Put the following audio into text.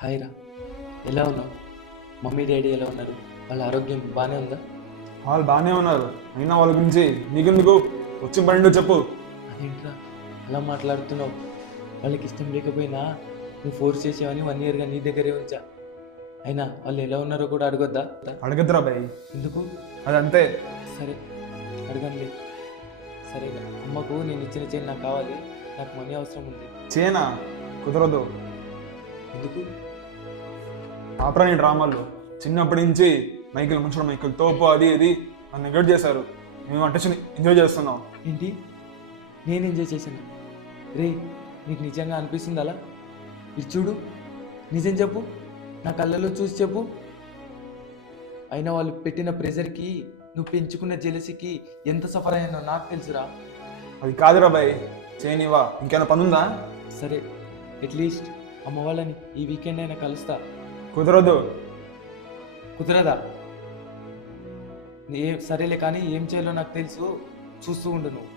Hi రా, ఎలా ఉన్నావు? మమ్మీ డాడీ ఎలా ఉన్నారు? వాళ్ళ ఆరోగ్యం బాగానే ఉందా? వాళ్ళు బాగానే ఉన్నారు. అయినా వాళ్ళ గురించి నీకెందుకు? వచ్చి బండి చెప్పు. అదేంట్రా అలా మాట్లాడుతున్నావు? వాళ్ళకి ఇష్టం లేకపోయినా నువ్వు ఫోర్స్ చేసేవని 1 ఇయర్గా నీ దగ్గరే ఉంచా. అయినా వాళ్ళు ఎలా ఉన్నారో కూడా అడగొద్దా? అడగద్దురా బాయ్, ఎందుకు? అదంతే. సరే, అడగనులే. సరేగా, అమ్మకు నేను ఇచ్చిన చైన్ నాకు కావాలి. నాకు మనీ అవసరం ఉంది. చేనా? కుదరదు. ఎందుకు? ఆపరా నీ డ్రామాలు. చిన్నప్పటి నుంచి మైకిల్ ముంచడం, మైకిల్ తోపు, అది ఇది నన్ను నెగ్లెక్ట్ చేశారు. మేము అటెన్షన్ ఎంజాయ్ చేస్తున్నాం. ఏంటి? నేను ఎంజాయ్ చేశాను? రే, నీకు నిజంగా అనిపిస్తుంది అలా? ఇది చూడు, నిజం చెప్పు, నా కళ్ళలో చూసి చెప్పు. అయినా వాళ్ళు పెట్టిన ప్రెజర్కి, నువ్వు పెంచుకున్న జెలసీకి ఎంత సఫర్ అయ్యానో నాకు తెలుసురా. అది కాదురా బాయ్, చేయనివా? ఇంకేమైనా పని ఉందా? సరే, అట్లీస్ట్ అమ్మ వాళ్ళని ఈ వీకెండ్ అయినా కలుస్తా. కుదరదు. కుదరదా? సరేలే, కానీ ఏం చేయాలో నాకు తెలుసు, చూస్తూ ఉండు నువ్వు.